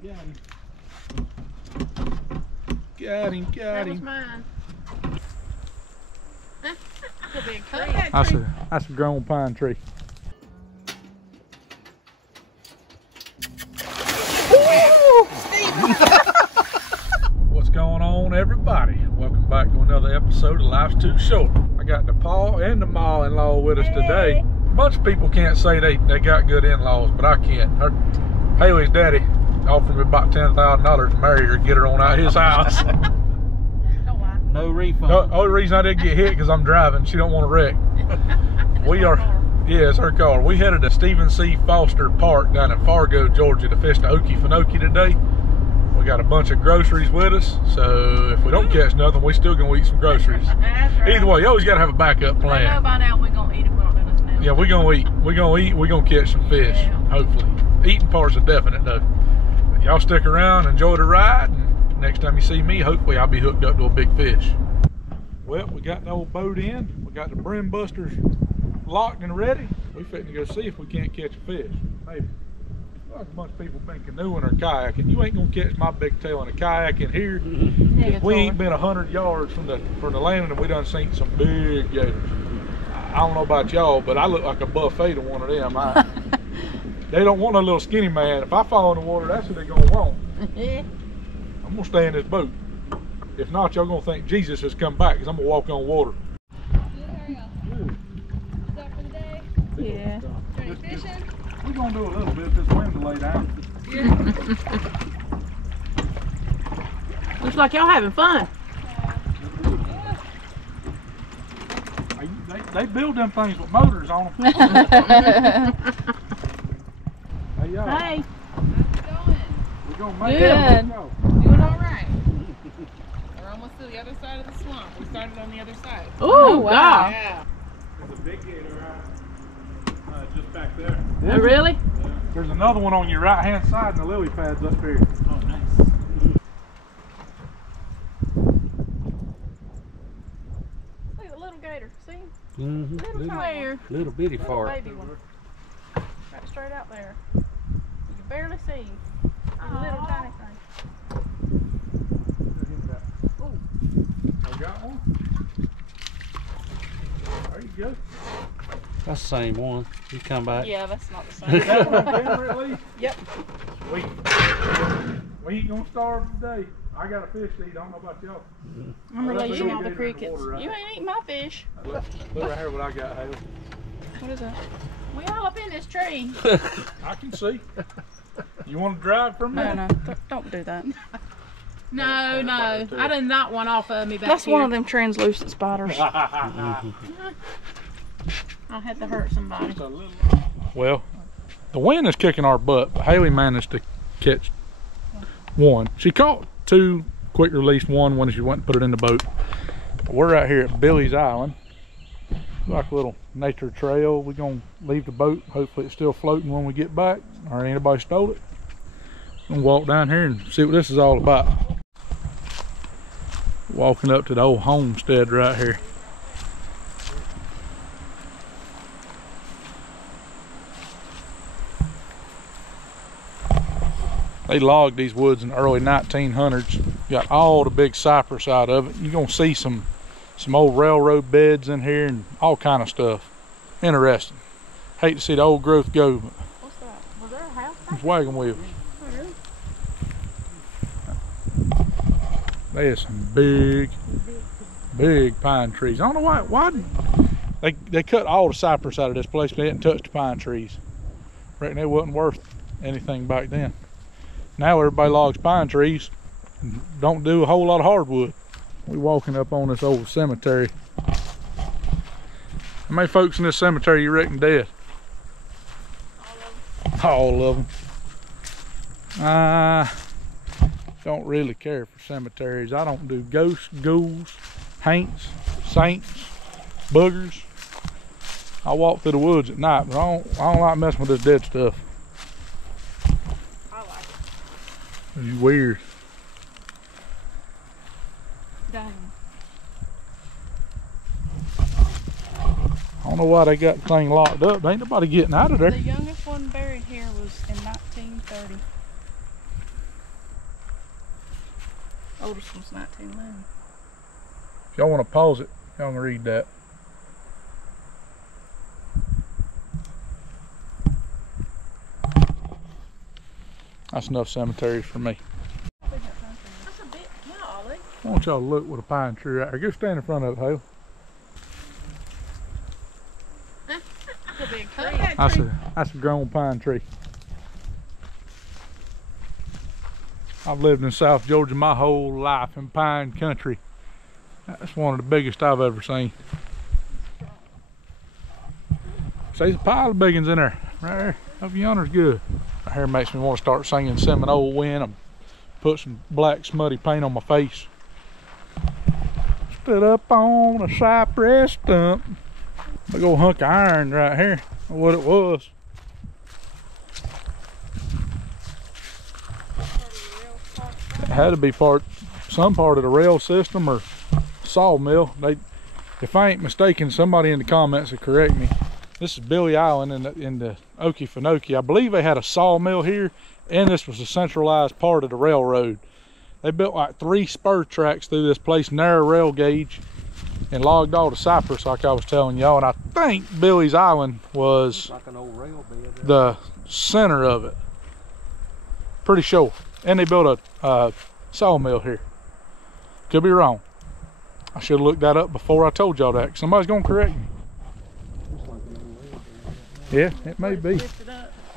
Got him. That was mine. That's a grown pine tree. What's going on, everybody? Welcome back to another episode of Life's Too Short. I got the pa and the ma-in-law with us today. A bunch of people can't say they got good in-laws, but I can. Haley's daddy offered me about $10,000 to marry her and get her on out of his house. No refund. The only reason I didn't get hit because I'm driving. She don't want to wreck. We are, yeah, it's her car. We headed to Stephen C. Foster Park down in Fargo, Georgia to fish the Okefenokee today. We got a bunch of groceries with us, so if we don't catch nothing, we still gonna eat some groceries. Right. Either way, you always gotta have a backup plan. I know by now we're gonna eat if we don't do nothing else. Yeah, we're gonna eat. We're gonna catch some fish, hopefully. Eating part's a definite though. But y'all stick around, enjoy the ride, and next time you see me, hopefully I'll be hooked up to a big fish. Well, we got the old boat in. We got the brim busters locked and ready. We fitting to go see if we can't catch a fish. Maybe. Like a bunch of people been canoeing or kayaking. You ain't gonna catch my big tail in a kayak in here. We ain't been 100 yards from the landing and we done seen some big gators. I don't know about y'all, but I look like a buffet to one of them. They don't want a little skinny man. If I fall in the water, that's what they gonna want. I'm gonna stay in this boat. If not, y'all gonna think Jesus has come back because I'm gonna walk on water. Yeah. We're gonna do a little bit if this wind will lay down. Looks like y'all having fun. They build them things with motors on them. Hey y'all. Hey. How's it We're gonna make Good. it. going? Doing all right. We're almost to the other side of the swamp. We started on the other side. Oh, wow. Yeah. There's a big gator just back there. Oh, really? Yeah. There's another one on your right hand side and the lily pads up there. Oh, nice. Look at the little gator. See him? Mm-hmm. Little bitty Little fart. baby one. Right straight out there. You can barely see him. A little tiny thing. Oh, I got one. There you go. That's the same one. You come back. Yeah, that's not the same. That one camera at least? Yep. Sweet. We ain't gonna starve today. I got a fish to eat. I don't know about y'all. I'm releasing all the Gator in the crickets. water right You ain't eating my fish. Look right here what I got, Haley. What is that? We all up in this tree. I can see. You want to drive for a minute? No, don't do that. No, I done knocked one off of me back That's here. one of them translucent spiders. Mm-hmm. I had to hurt somebody. Well, the wind is kicking our butt, but Haley managed to catch one. She caught two, quick released one when she went and put it in the boat. But we're out here at Billy's Island. Like a little nature trail. We're gonna leave the boat. Hopefully it's still floating when we get back, or anybody stole it. Gonna walk down here and see what this is all about. Walking up to the old homestead right here. They logged these woods in the early 1900s. Got all the big cypress out of it. You're gonna see some old railroad beds in here and all kind of stuff. Interesting. Hate to see the old growth go, but What's that? Was there a house? it's wagon wheels. Oh, really? There's some big pine trees. I don't know why they cut all the cypress out of this place, but they didn't touch the pine trees. Reckon they wasn't worth anything back then. Now everybody logs pine trees and don't do a whole lot of hardwood. We're walking up on this old cemetery. How many folks in this cemetery you reckon dead? All of them. I don't really care for cemeteries. I don't do ghosts, ghouls, haints, saints, boogers. I walk through the woods at night, but I don't like messing with this dead stuff. I like it. It's weird. Dang. I don't know why they got the thing locked up. There ain't nobody getting out of there. The youngest one buried here was in 1930. Oldest one's 1911. If y'all want to pause it, y'all can read that. That's enough cemeteries for me. That's a bit golly. I want y'all to look with a pine tree right here. Go stand in front of it, Hale. That's a big tree. That's a grown pine tree. I've lived in South Georgia my whole life in pine country. That's one of the biggest I've ever seen. See, there's a pile of big ones in there. Right there. Up yonder's good. Right here makes me want to start singing Seminole Wind and put some black smutty paint on my face. Stood up on a cypress stump. Big old hunk of iron right here. What it was. It had to be some part of the rail system or sawmill. If I ain't mistaken, somebody in the comments will correct me. This is Billy Island in the Okefenokee. I believe they had a sawmill here, and this was a centralized part of the railroad. They built like 3 spur tracks through this place, narrow rail gauge, and logged all the cypress like I was telling y'all. And I think Billy's Island was like an old rail bed there. The center of it. Pretty sure. And they built a sawmill here. Could be wrong. I should have looked that up before I told y'all that. Somebody's gonna correct me. Yeah, it may be.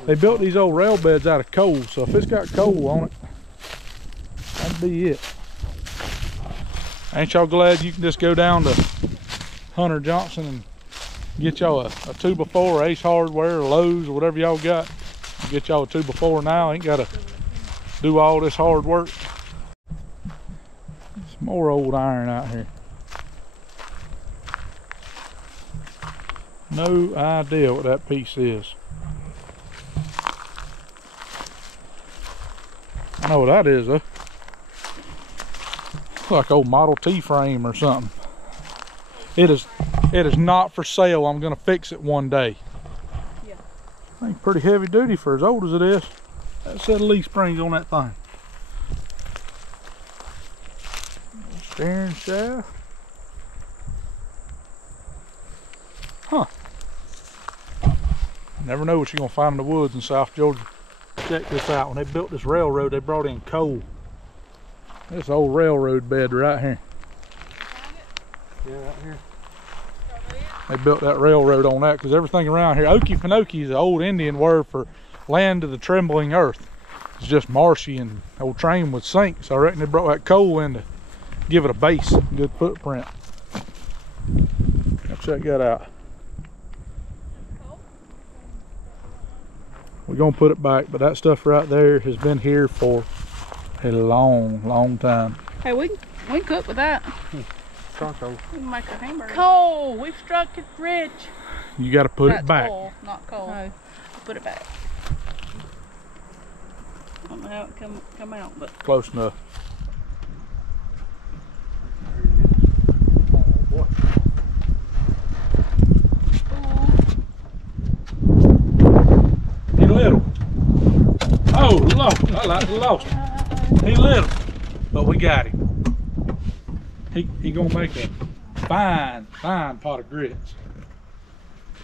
They built these old rail beds out of coal, so if it's got coal on it, that'd be it. Ain't y'all glad you can just go down to Hunter Johnson and get y'all a 2x4, Ace Hardware, or Lowe's, or whatever y'all got. Get y'all a 2x4 now. Ain't gotta do all this hard work. There's more old iron out here. No idea what that piece is. I know what that is though. Looks like old Model T frame or something. It is not for sale. I'm gonna fix it one day. Yeah. I think pretty heavy duty for as old as it is. That set of leaf springs on that thing. Steering shaft. Huh. Never know what you're gonna find in the woods in South Georgia. Check this out. When they built this railroad, they brought in coal. This old railroad bed right here. Yeah, right here. They built that railroad on that because everything around here, Okefenokee is an old Indian word for land of the trembling earth. It's just marshy and the old train would sink. So I reckon they brought that coal in to give it a base, a good footprint. Now check that out. We're gonna put it back, but that stuff right there has been here for a long time. Hey, we can cook with that. Charcoal. We can make a hamburger. Coal! We've struck it rich. You gotta put it back. Coal, not coal. No, put it back. I don't know how it come out, but Close enough. Oh boy. He little. Oh, Lord, I like lost him. He little, but we got him. He gonna make a fine pot of grits.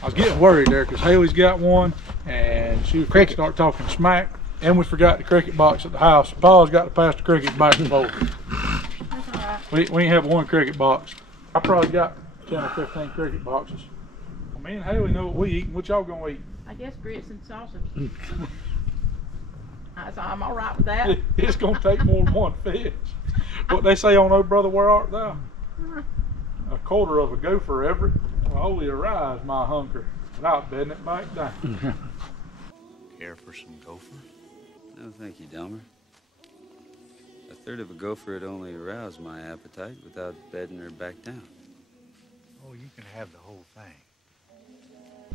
I was getting worried there because Haley's got one and she was gonna start talking smack, and we forgot the cricket box at the house. Paul's got to pass the cricket back and forth. that's all right. We ain't have one cricket box. I probably got 10 or 15 cricket boxes. Me and Haley know what we eat. What y'all gonna eat? I guess grits and sausage. So I'm all right with that. It's gonna take more than one fish. What they say on "Oh Brother, Where Art Thou?" A quarter of a gopher, Everett. Well, only arise my hunger, without bedding it back down. Care for some gopher? No, thank you, Dahmer. A third of a gopher would only arouse my appetite without bedding her back down. Oh, you can have the whole thing.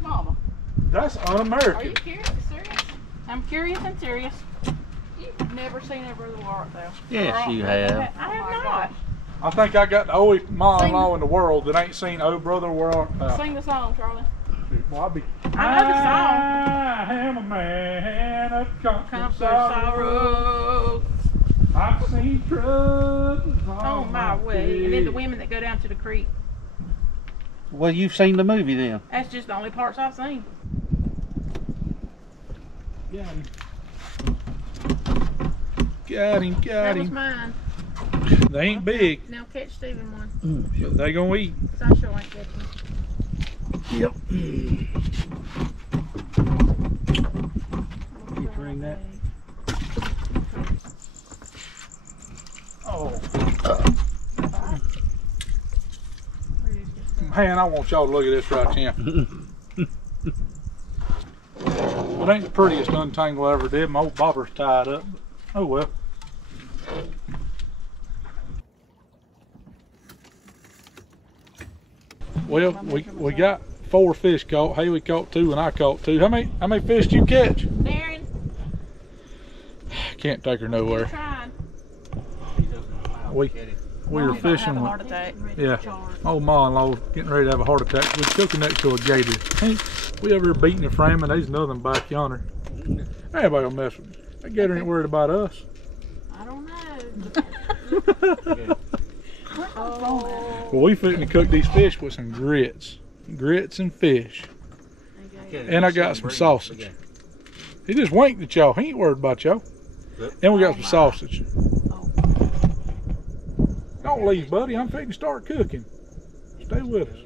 Mama, That's are you un-American. serious? I'm curious and serious. You've never seen a Brother Where Art Thou? Yes, you have. I have not. I think I got the only mom-in-law in the world that ain't seen "Oh Brother, Where Art Thou?" Sing the song, Charlie. Well, I know the song. I am a man of constant Comfort, sorrow. sorrow. I I've seen troubles. Oh my way. And then the women that go down to the creek. Well, you've seen the movie then. That's just the only parts I've seen. Got him. Got him, got That was him. mine. They ain't big, Now catch Stephen one. but they gonna eat. 'Cause I sure ain't catching. Yep. You bring that? Oh. Man, I want y'all to look at this right here. It ain't the prettiest untangle I ever did. My old bobber's tied up. Oh well. Well, we got 4 fish caught. Haley caught 2 and I caught 2. How many fish did you catch? Darren, Can't take her nowhere. trying. We were fishing with, Heart attack. yeah, old ma-in-law getting ready to have a heart attack. We're cooking next to a gator. Ain't we over here beating the frame and there's nothing back yonder. Everybody will mess with me. That gator ain't worried about us. I don't know. Well, we fitting to cook these fish with some grits. Grits and fish. And I got some sausage. He just winked at y'all. He ain't worried about y'all. And we got some sausage. Don't leave, buddy. I'm fixing to start cooking. Stay with us.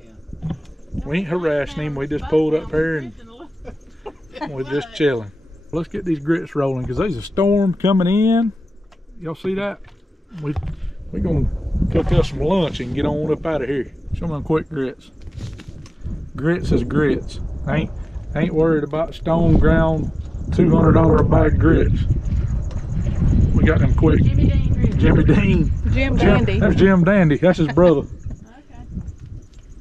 We ain't harassing him. We just pulled up here and we're just chilling. Let's get these grits rolling because there's a storm coming in. Y'all see that? We're gonna cook us some lunch and get on up out of here. Show me them quick grits. Grits is grits. Ain't worried about stone ground $200 a bag grits. We got them quick. Jimmy Dean grits. Jimmy Dean. Jim Dandy. That's Jim Dandy. That's his brother. Okay.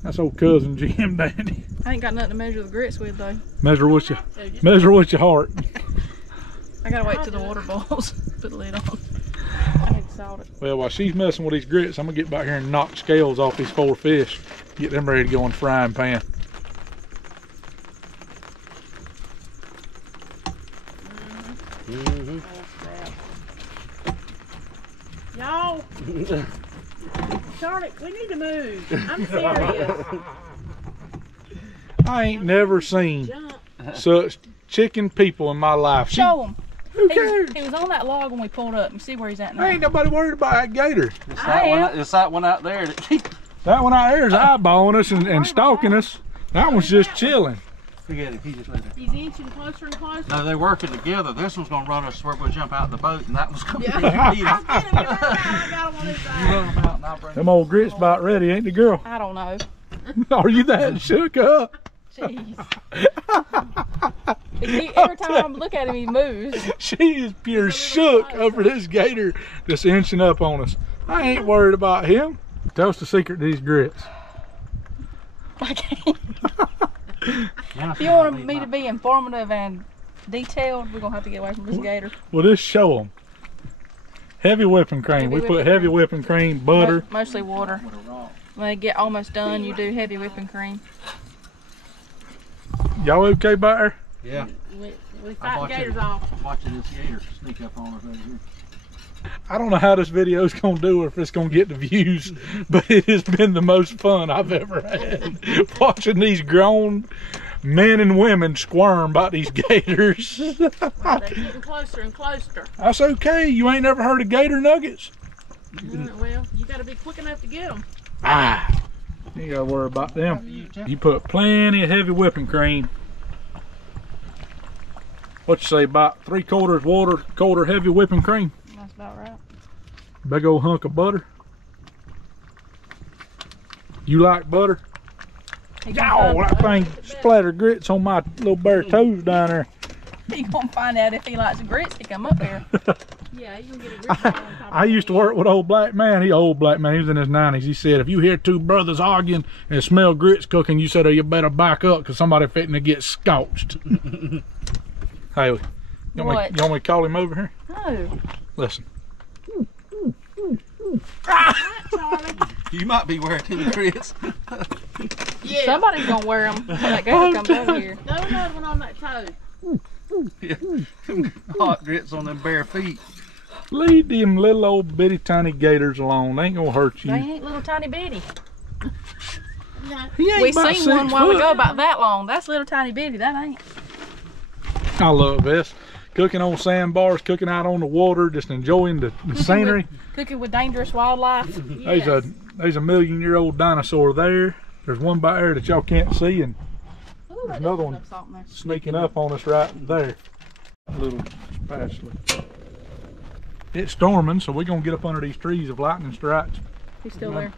That's old cousin Jim Dandy. I ain't got nothing to measure the grits with though. Measure with your heart. I gotta wait till the water boils. Put the lid on. I need to salt it. Well, while she's messing with these grits, I'm gonna get back here and knock scales off these 4 fish. Get them ready to go in the frying pan. Y'all, Charlotte, we need to move. I'm serious. I ain't never seen Jump. such chicken people in my life. Show him. Who cares? He was on that log when we pulled up. You see where he's at now. Ain't nobody worried about that gator. It's that one out there that keeps. That one out there is eyeballing us and stalking us. That one's just chilling. Forget it. He just let it. He's inching closer and closer. No, they're working together. This one's gonna run us where we'll jump out of the boat, and that one's gonna Yeah. be beat us. I got him on this You side. run them out, and I'll bring Them old grits about ready, ain't the girl? I don't know. Are you that shook up? Jeez. Every time I look at him, he moves. She is pure shook over this gator just inching up on us. I ain't worried about him. Tell us the secret to these grits. I can't. If you want me to be informative and detailed, we're gonna have to get away from this gator. Well, just show them. Heavy whipping cream. We put heavy whipping cream, butter. Mostly water. When they get almost done, you do heavy whipping cream. Y'all okay back there? Yeah. We fight the gators off. I'm watching this gator sneak up on us over here. I don't know how this video is going to do or if it's going to get the views, but it has been the most fun I've ever had. Watching these grown men and women squirm about these gators. They're getting closer and closer. That's okay. You ain't never heard of gator nuggets? Well, you gotta be quick enough to get them. Ah, you ain't got to worry about them. You put plenty of heavy whipping cream. What you say, about 3/4 water, 1/4 heavy whipping cream? That's about right. Big old hunk of butter. You like butter? Oh, that thing splattered grits on my little bare toes down there. He gonna find out if he likes grits to come up there. Yeah, you can get a grits on top of I used to work with old black man. He was in his 90s. He said, if you hear 2 brothers arguing and smell grits cooking, you said, oh, you better back up because somebody fitting to get scorched. Hey, you want me to call him over here? No. Listen. Charlie. You might be wearing them grits. Yeah. Somebody's gonna wear them when that gator comes over here. No, another one on that toe. Yeah. Hot grits on them bare feet. Leave them little old bitty tiny gators alone. They ain't gonna hurt you. They ain't little tiny bitty. He ain't We about seen one 6 while foot. ago about that long. That's little tiny bitty. That ain't. I love this. Cooking on sandbars, cooking out on the water, just enjoying the scenery. Cooking with dangerous wildlife. There's a million-year-old dinosaur there. There's one back there that y'all can't see, and Ooh, there's another one sneaking up on us right there. A little spatula. It's storming, so we're gonna get up under these trees if lightning strikes. He's still there.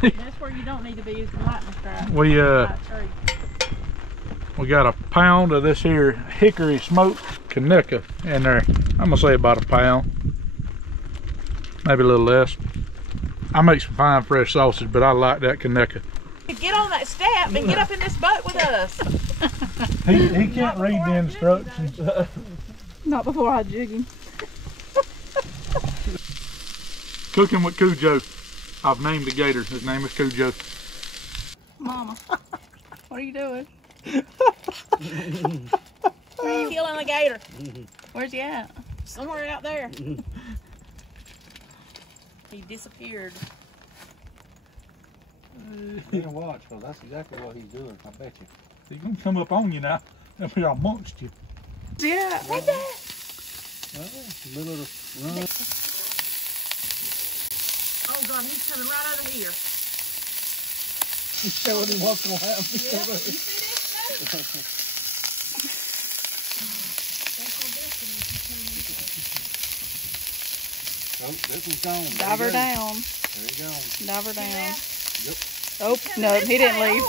That's where you don't need to be is the lightning strike. We got a pound of this here hickory smoked Conecuh in there. I'm gonna say about a pound, maybe a little less. I make some fine fresh sausage, but I like that Conecuh. Get on that step and get up in this boat with us. He can't read the instructions. Not before I jig him. Cooking with Cujo. I've named the gator. His name is Cujo. Mama, what are you doing? Where are you killing the gator? Where's he at? Somewhere out there. He disappeared. You can watch, because that's exactly what he's doing, I bet you. He's gonna come up on you now and be amongst you. Yeah. Right there. Well, middle of the run. Oh God, he's coming right over here. He's showing him what's going to happen. You see Oh, this one's gone. Dive her down. There he goes. Dive her down. Yep. Oh, no, he didn't leave.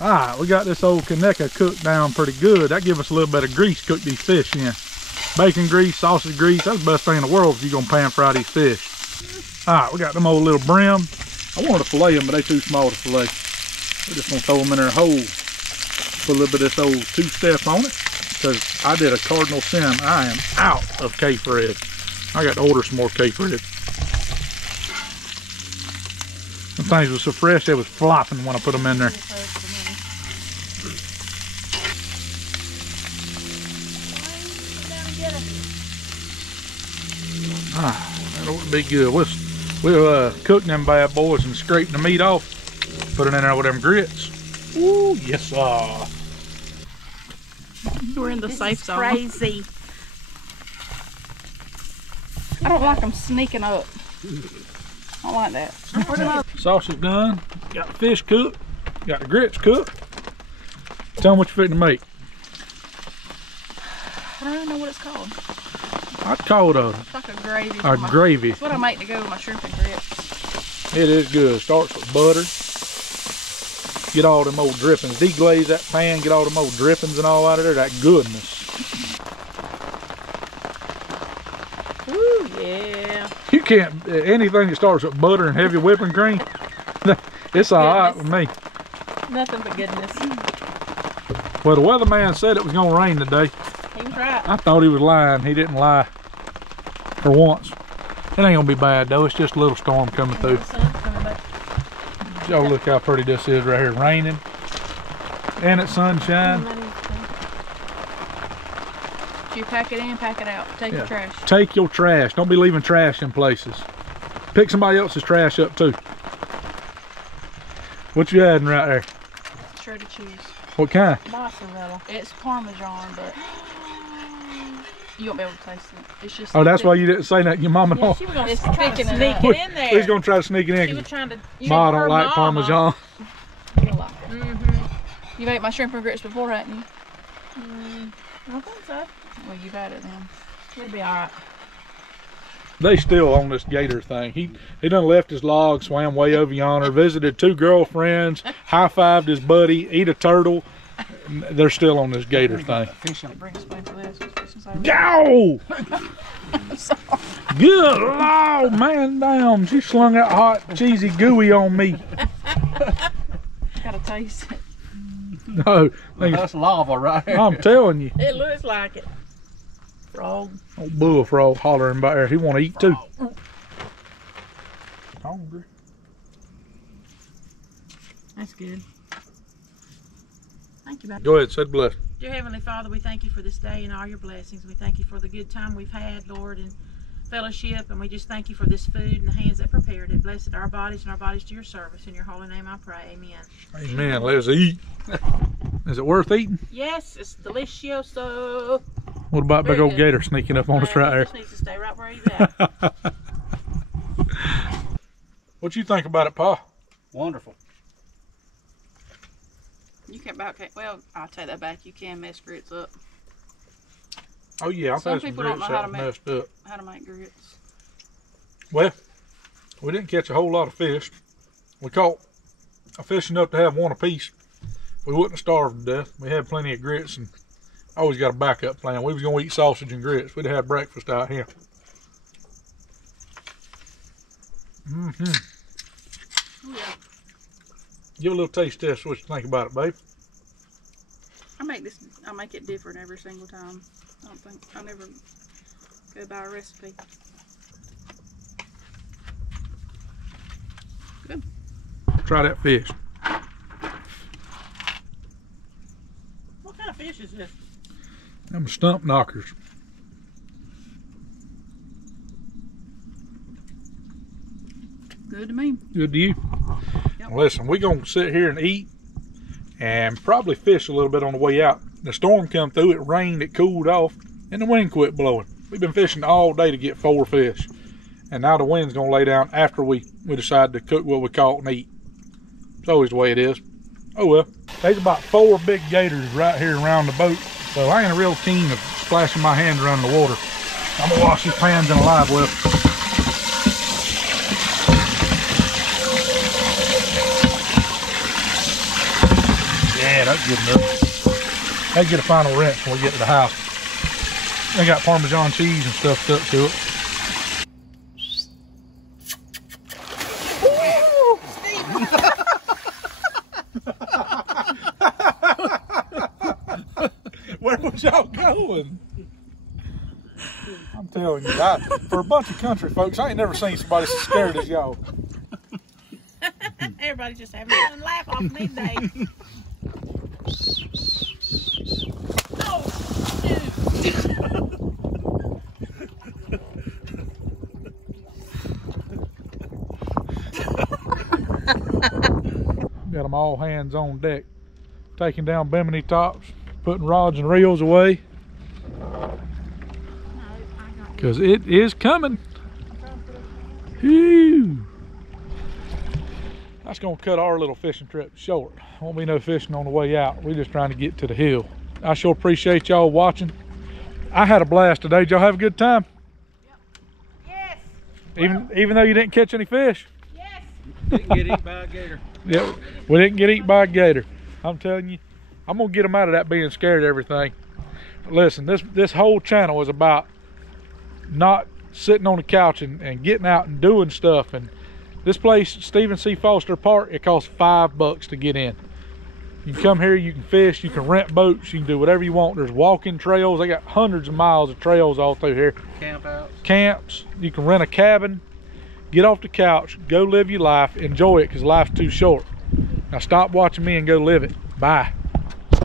Alright, we got this old Conecuh cooked down pretty good. That give us a little bit of grease to cook these fish in. Bacon grease, sausage grease, that's the best thing in the world if you're gonna pan fry these fish. Alright, we got them old little brim. I wanted to fillet them, but they're too small to fillet. We're just gonna throw them in there whole. Put a little bit of this old two-step on it, because I did a cardinal sin. I am out of K-Fred. I got to order some more K-Fred. Them things were so fresh, they was flopping when I put them in there. That ought to be good. We'll cook them bad boys and scrape the meat off. Put it in there with them grits. Ooh, yes, sir. We're in the safe zone. Crazy. I don't like them sneaking up. I don't like that. Sausage done. Got the fish cooked. Got the grits cooked. Tell them what you're fitting to make. I don't even know what it's called. I'd call it It's like a gravy. a gravy. That's what I make to go with my shrimp and grits. It is good. Starts with butter. Get all them old drippings. Deglaze that pan. Get all them old drippings and all out of there. That goodness. Ooh, yeah. You can't, anything that starts with butter and heavy whipping cream, it's all right with me. Nothing but goodness. Well, the weatherman said it was going to rain today. He was right. I thought he was lying. He didn't lie for once. It ain't going to be bad, though. It's just a little storm coming through. The sun's coming back. Y'all look how pretty this is right here. Raining. And it's sunshine. If you pack it in, pack it out. Take your trash. Take your trash. Don't be leaving trash in places. Pick somebody else's trash up, too. What you adding right there? Shredded cheese. What kind? Mozzarella. It's Parmesan, but you won't be able to taste it. It's just. Oh, that's why you didn't say that. Your mama don't. She was gonna It's try to thick and sneak up. it in there. He's going to try to sneak it She in. was trying to. Ma don't like Parmesan. You don't like it. You've ate my shrimp and grits before, haven't you? I don't think so. Well, you've had it then. It'll be all right. They still on this gator thing. He done left his log, swam way over yonder, visited 2 girlfriends, high-fived his buddy, eat a turtle. They're still on this gator thing. Bring a spoon for this. Go! Good Lord, man, damn. She slung that hot, cheesy gooey on me. Gotta taste it. No, That's lava right here. I'm telling you. It looks like it. Frog. Old bullfrog hollering back there. He want to eat too. Hungry. That's good. Thank you, baby. Go ahead, say the blessing. Dear Heavenly Father, we thank you for this day and all your blessings. We thank you for the good time we've had, Lord, and fellowship, and we just thank you for this food and the hands that prepared it. Blessed our bodies and our bodies to your service. In your holy name I pray, amen. Amen. Let's eat. Is it worth eating? Yes, it's delicioso. What about big old gator sneaking up on us right He there? just needs to stay right where he's at. What you think about it, Pa? Wonderful. You can't about, well, I'll take that back. You can mess grits up. Oh yeah, I've Some had some people don't grits know how that to were make- messed up. How to make grits. Well, we didn't catch a whole lot of fish. We caught a fish enough to have one apiece. We wouldn't have starved to death. We had plenty of grits, and always got a backup plan. We was gonna eat sausage and grits. We'd have had breakfast out here. Mm-hmm. Oh yeah. Give a little taste test. What you think about it, babe? I make it different every single time. I never go by a recipe. Good. Try that fish. What kind of fish is this? Them stump knockers. Good to me. Good to you? Yep. Listen, we're going to sit here and eat and probably fish a little bit on the way out. The storm come through, it rained, it cooled off, and the wind quit blowing. We've been fishing all day to get 4 fish. And now the wind's going to lay down after we decide to cook what we caught and eat. It's always the way it is. Oh well. There's about 4 big gators right here around the boat, so I ain't real keen of splashing my hand around the water. I'm going to wash these pans in a live well. Yeah, that's good enough. They get a final rinse when we get to the house. They got Parmesan cheese and stuff stuck to it. Where was y'all going? I'm telling you, for a bunch of country folks, I ain't never seen somebody so scared as y'all. Everybody's just having a fun laugh off me today. Oh, Got them all hands on deck, taking down bimini tops, putting rods and reels away, because it is coming. Whew. That's gonna cut our little fishing trip short. Won't be no fishing on the way out. We're just trying to get to the hill. I sure appreciate y'all watching. I had a blast today. Did y'all have a good time? yes. Even though you didn't catch any fish? Yes. Didn't get eaten by a gator. Yeah, we didn't get eaten by a gator. I'm telling you, I'm gonna get them out of that being scared of everything. Listen, this whole channel is about not sitting on the couch and getting out and doing stuff. And this place, Stephen C. Foster Park, it costs $5 to get in. You can come here, you can fish, you can rent boats, you can do whatever you want. There's walking trails. They got hundreds of miles of trails all through here. Camps. You can rent a cabin. Get off the couch, go live your life, enjoy it, because life's too short. Now stop watching me and go live it. Bye.